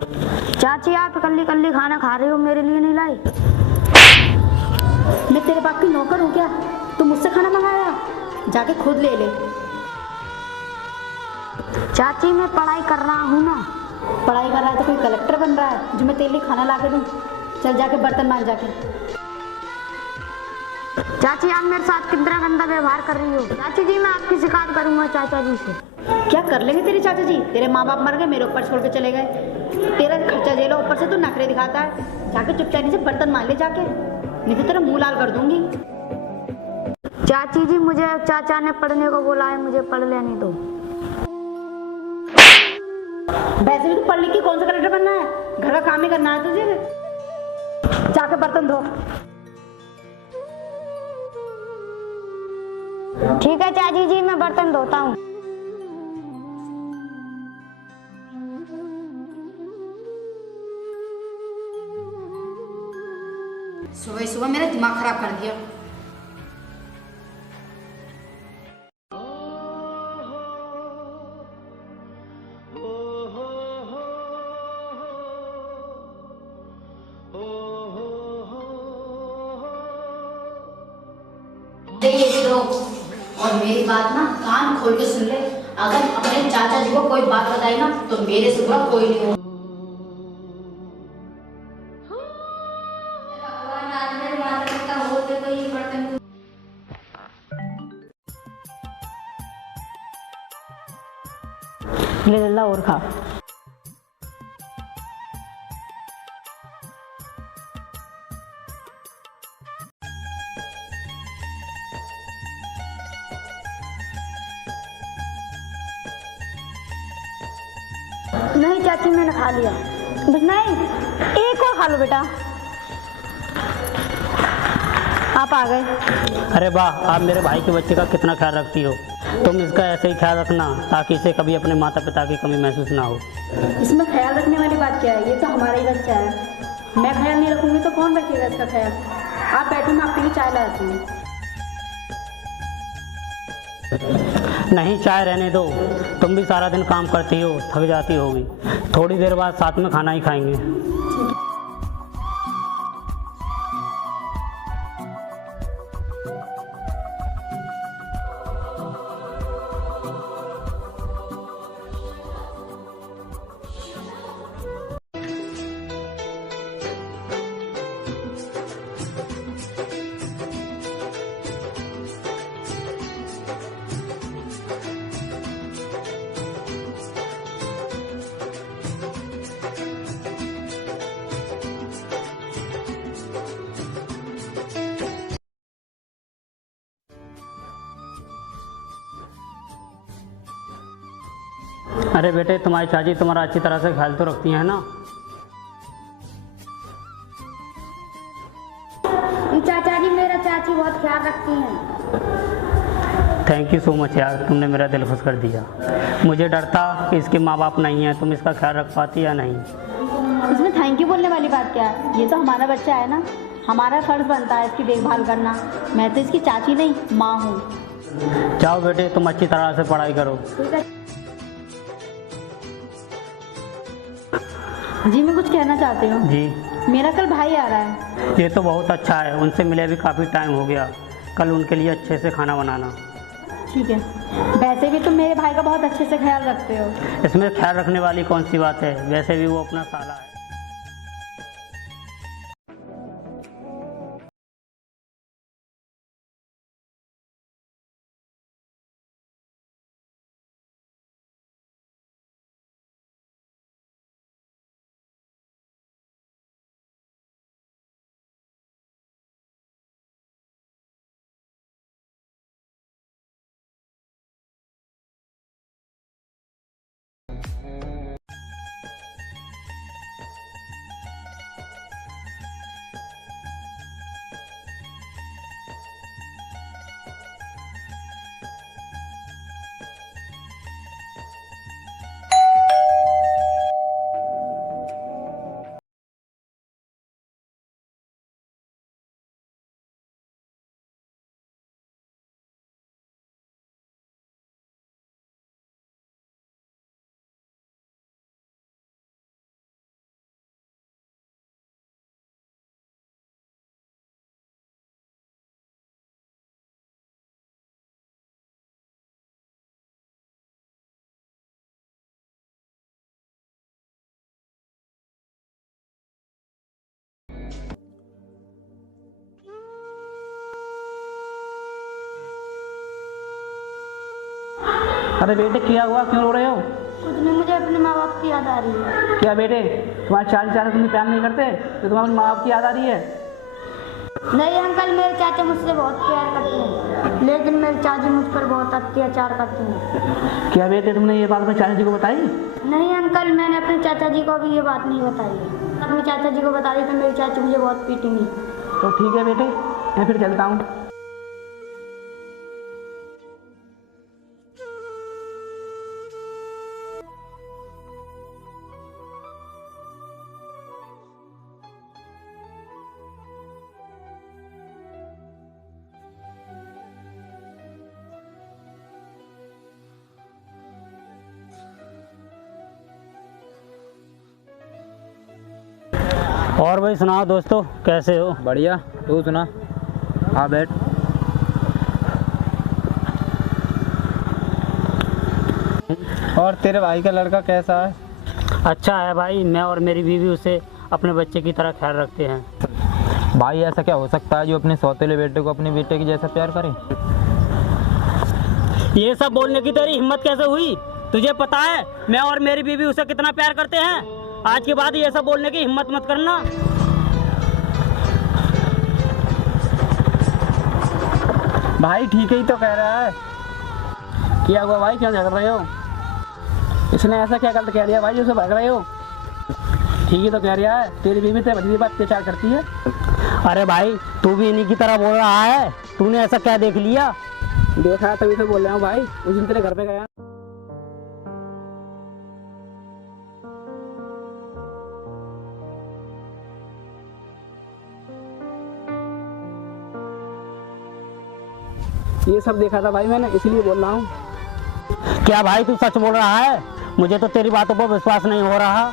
चाची आप कल्ली कल्ली खाना खा रही हो, मेरे लिए नहीं लाई? मैं तेरे बाप की नौकर हूँ क्या? तू मुझसे खाना मंगाया? जाके खुद ले ले। चाची मैं पढ़ाई कर रहा हूँ ना। पढ़ाई कर रहा है तो कोई कलेक्टर बन रहा है जो मैं तेरे लिए खाना ला के दूँ? चल जाके बर्तन मांज जाके। चाची आप मेरे साथ कितना गंदा व्यवहार कर रही हो। चाची जी मैं आपकी शिकायत करूंगा चाचा जी से। क्या कर लेंगे तेरे चाचा जी? तेरे माँ बाप मर गए, मेरे ऊपर छोड़ के चले गए। तेरा खर्चा झेलो, ऊपर से तू नखरे दिखाता है। जाके चुपचाप से बर्तन मांज ले जाके, नहीं तो तेरा मुंह लाल कर दूंगी। चाची जी मुझे चाचा ने पढ़ने को बोला है, मुझे पढ़ लेने दो। वैसे भी तू पढ़ लिख के कौन सा कलेक्टर बनना है? घर का काम ही करना है तुझे। जाके बर्तन धो। ठीक है चाची जी मैं बर्तन धोता हूँ। सुबह सुबह मेरा दिमाग खराब कर दिया। देखिए लोग, और मेरी बात ना कान खोल के सुन ले। अगर अपने चाचा जी को कोई बात बताई ना तो मेरे से बुरा कोई नहीं हो। ले ला और खा। नहीं चाची मैंने खा लिया। बस नहीं, एक और खा लो बेटा। आप आ गए। अरे वाह, आप मेरे भाई के बच्चे का कितना ख्याल रखती हो। तुम इसका ऐसे ही ख्याल रखना ताकि इसे कभी अपने माता पिता की कमी महसूस ना हो। इसमें ख्याल रखने वाली बात क्या है? ये तो हमारा ही बच्चा है। मैं ख्याल नहीं रखूंगी तो कौन रखेगा इसका ख्याल? आप बैठो, मैं आपके लिए चाय लाती हूँ। नहीं, चाय रहने दो। तुम भी सारा दिन काम करती हो, थक जाती होगी। थोड़ी देर बाद साथ में खाना ही खाएंगे। अरे बेटे, तुम्हारी चाची तुम्हारा अच्छी तरह से ख्याल तो रखती है ना? चाचा जी मेरा चाची बहुत ख्याल रखती हैं। थैंक यू सो मच यार, तुमने मेरा दिल खुश कर दिया। मुझे डर था कि इसके माँ बाप नहीं है, तुम इसका ख्याल रख पाती या नहीं। इसमें थैंक यू बोलने वाली बात क्या है? ये तो हमारा बच्चा है ना, हमारा फर्ज बनता है इसकी देखभाल करना। मैं तो इसकी चाची नहीं, माँ हूँ। जाओ बेटे, तुम अच्छी तरह से पढ़ाई करो। जी मैं कुछ कहना चाहती हूँ। जी। मेरा कल भाई आ रहा है। ये तो बहुत अच्छा है, उनसे मिले भी काफ़ी टाइम हो गया। कल उनके लिए अच्छे से खाना बनाना। ठीक है। वैसे भी तुम मेरे भाई का बहुत अच्छे से ख्याल रखते हो। इसमें ख्याल रखने वाली कौन सी बात है, वैसे भी वो अपना साला है। अरे बेटे क्या हुआ, क्यों रो रहे हो? कुछ नहीं, मुझे अपने माँ बाप की याद आ रही है। क्या बेटे, तुम्हारे चाचा तुमसे प्यार नहीं करते तो तुम्हें अपने माँ बाप की याद आ रही है? नहीं अंकल, मेरे चाचा मुझसे बहुत प्यार करते हैं, लेकिन मेरे चाची मुझ पर बहुत अत्याचार करते हैं। क्या बेटे तुमने ये बात अपने चाचा जी को बताई? नहीं अंकल, मैंने अपने चाचा जी को अभी ये बात नहीं बताई है। अपने चाचा जी को बता दी तो मेरे चाची मुझे बहुत पीटेंगी। तो ठीक है बेटे, मैं फिर चलता हूँ। और भाई सुनाओ दोस्तों, कैसे हो? बढ़िया, तू सुना। हाँ बैठ। और तेरे भाई का लड़का कैसा है? अच्छा है भाई, मैं और मेरी बीवी उसे अपने बच्चे की तरह ख्याल रखते हैं। भाई ऐसा क्या हो सकता है जो अपने सौतेले बेटे को अपने बेटे की जैसा प्यार करे? ये सब बोलने की तेरी हिम्मत कैसे हुई? तुझे पता है मैं और मेरी बीवी उसे कितना प्यार करते हैं। आज के बाद ये सब बोलने की हिम्मत मत करना। भाई ठीक ही तो कह रहा है। क्या हुआ भाई, क्या झगड़ रहे हो? इसने ऐसा क्या गलत कह दिया भाई जो उसे भाग रहे हो? ठीक ही तो कह रहा है, तेरी बीवी तेरे भतीजे पर अत्याचार करती है। अरे भाई तू भी इन्हीं की तरह बोल रहा है, तूने ऐसा क्या देख लिया? देखा तभी तो बोल रहा हूँ भाई, उस दिन तेरे घर पे गया। ये सब देखा था भाई मैंने, इसलिए बोल रहा हूँ। क्या भाई तू सच बोल रहा है? मुझे तो तेरी बातों पर विश्वास नहीं हो रहा।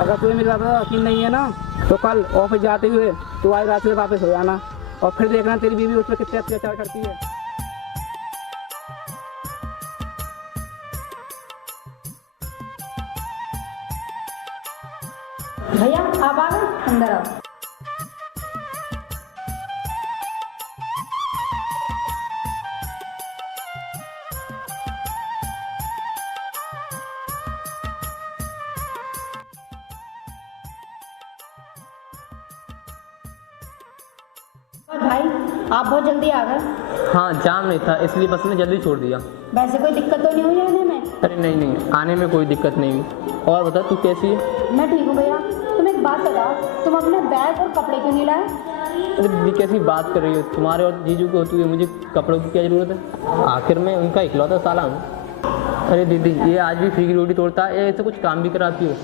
अगर तुम्हें मेरी बात पर यकीन नहीं है ना तो कल ऑफिस जाते हुए तू आज रात से वापस हो जाना और फिर देखना तेरी बीवी उस पर कितने अत्याचार करती है। भैया आप आ गए, अंदर आओ। और भाई आप बहुत जल्दी आ गए। हाँ जाम नहीं था इसलिए बस ने जल्दी छोड़ दिया। वैसे कोई दिक्कत तो नहीं हुई आने में? अरे नहीं नहीं, आने में कोई दिक्कत नहीं हुई। और बता तू कैसी है? मैं ठीक हूँ भैया। तुम एक बात बताओ, तुम अपने बैग और कपड़े क्यों नहीं लाए? अरे दीदी कैसी बात कर रही हो, तुम्हारे और जीजू को होती है, मुझे कपड़ों की क्या ज़रूरत है? आखिर में उनका इकलौता साला हूँ। अरे दीदी ये आज भी फ्री की रोटी तोड़ता है या ऐसे कुछ काम भी कराती हो?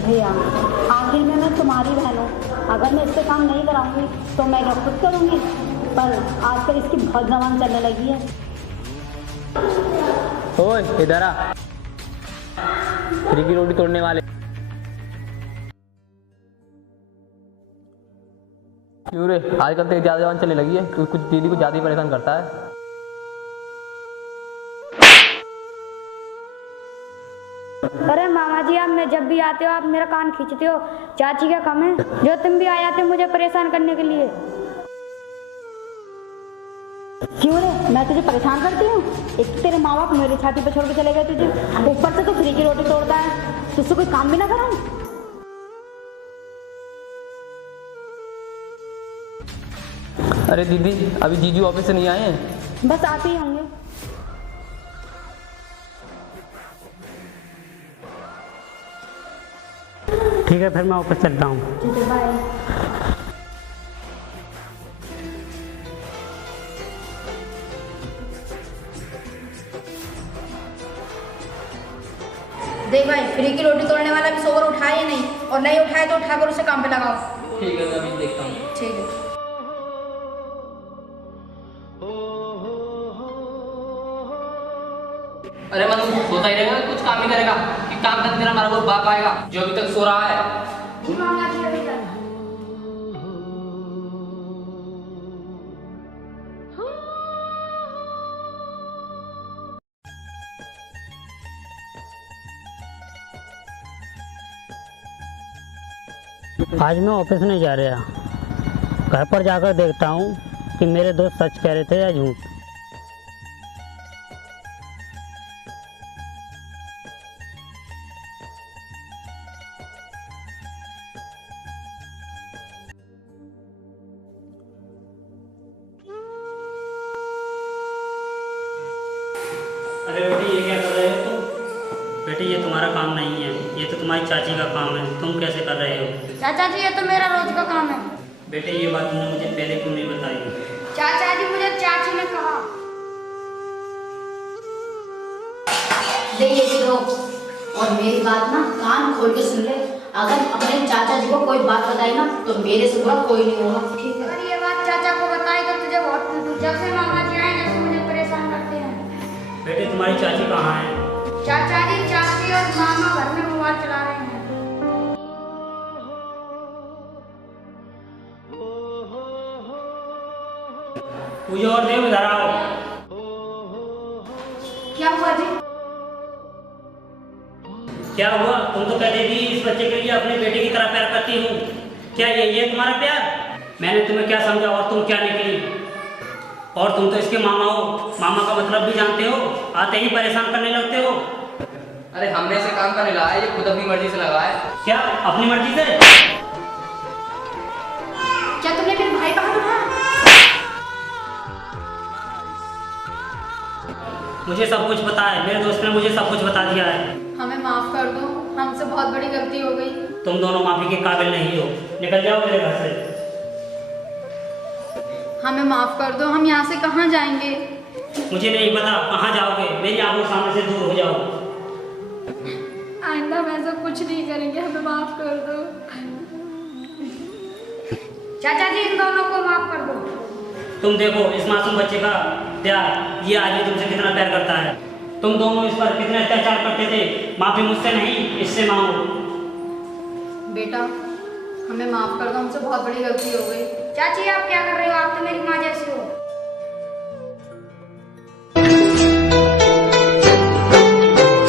भैया आखिर में मैं तुम्हारी बहन हूँ, अगर मैं इस पर काम नहीं कराऊंगी तो मैं क्या खुद करूँगी? पर आजकल इसकी बहुत जबान चलने लगी है। ओए इधर आ, फ्री की रोटी तोड़ने वाले। क्यों रे, आजकल तो ज़्यादा जबान चलने लगी है, कुछ दीदी को ज़्यादा ही परेशान करता है। अरे मामा जी, आप मैं जब भी आते हो आप मेरा कान खींचते हो। चाची क्या कम है जो तुम भी आ जाते हो मुझे परेशान करने के लिए? क्यों रे, मैं तुझे परेशान करती हूँ? एक तो तेरे माँ बाप मेरी छाती पे छोड़ के चले गए तुझे, ऊपर से तू फ्री की रोटी तोड़ता है, तुझसे कोई काम भी ना कराऊं? अरे दीदी अभी जीजू ऑफिस से नहीं आए हैं? बस आते ही होंगे। ठीक है फिर मैं ऑफिस चलता हूँ। ठीक है, बाय। देख भाई, फ्री की रोटी तोड़ने वाला भी सोकर उठाए या नहीं, और नहीं उठाए तो उठाकर उसे काम पे लगाओ। ठीक है मैं अभी देखता हूँ। ठीक है। अरे मतलब सोता ही रहेगा, कुछ काम नहीं करेगा कि काम करते मेरा हमारा कोई बाप आएगा जो अभी तक सो रहा है। जी मामा जी अभी तक। आज मैं ऑफिस नहीं जा रहा, घर पर जाकर देखता हूँ कि मेरे दोस्त सच कह रहे थे या झूठ। अरे बेटी ये क्या कर रहे हो तुम? बेटी ये तुम्हारा काम नहीं है, ये तो तुम्हारी चाची का काम है। तुम कैसे कर रहे हो? चाचा जी ये तो मेरा रोज का काम है। बेटे ये बात तुमने मुझे पहले क्यों नहीं बताई? चाचा जी मुझे चाची ने कहा। ले ये भी दो, और मेरी बात ना कान खोल के सुन ले। अगर अपने चाचा जी को कोई बात बताई ना तो मेरे से बुरा कोई नहीं होगा, ठीक है? अगर ये बात चाचा को बताई तो तुझे बहुत पीटूं। जब से मामा जी आए जब से मुझे परेशान करते हैं। बेटे तुम्हारी चाची कहाँ है? चाचा जी चाची और मामा घर में मोबाइल चला रहे हैं। पूजा और देव इधर आओ। क्या हुआ जी? क्या हुआ? तुम तो कहती थी इस बच्चे के लिए अपने बेटे की तरह प्यार करती हूँ। क्या ये तुम्हारा प्यार? मैंने तुम्हें क्या समझा और तुम क्या निकली? और तुम तो इसके मामा हो, मामा का मतलब भी जानते हो, आते ही परेशान करने लगते हो। अरे हमने इसे काम करने लगाया, ये खुद अपनी मर्जी से लगाया। क्या अपनी मर्जी से? क्या तुमने मेरे भाई का हाथ उठाया? मुझे सब कुछ पता है, मेरे दोस्त ने मुझे सब कुछ बता दिया है। हमें माफ कर दो, हमसे बहुत बड़ी गलती हो गई। तुम दोनों माफी के काबिल नहीं हो, निकल जाओ मेरे घर से। हमें माफ कर दो, हम यहाँ से कहाँ जाएंगे? मुझे नहीं पता कहाँ जाओगे, मेरी आंखों के सामने से दूर हो जाओ। आइंदा हम ऐसा कुछ नहीं करेंगे, हमें माफ कर दो। चाचा जी इन दोनों को माफ कर दो। तुम देखो इस मासूम बच्चे का प्यार, ये आज भी तुमसे कितना प्यार करता है। तुम दोनों इस पर कितने अत्याचार करते थे। माफी मुझसे नहीं, इससे मांगो। बेटा हमें माफ कर दो, हमसे बहुत बड़ी गलती हो गई। चाची आप क्या कर रहे हो? आप तो मेरी माँ जैसी हो।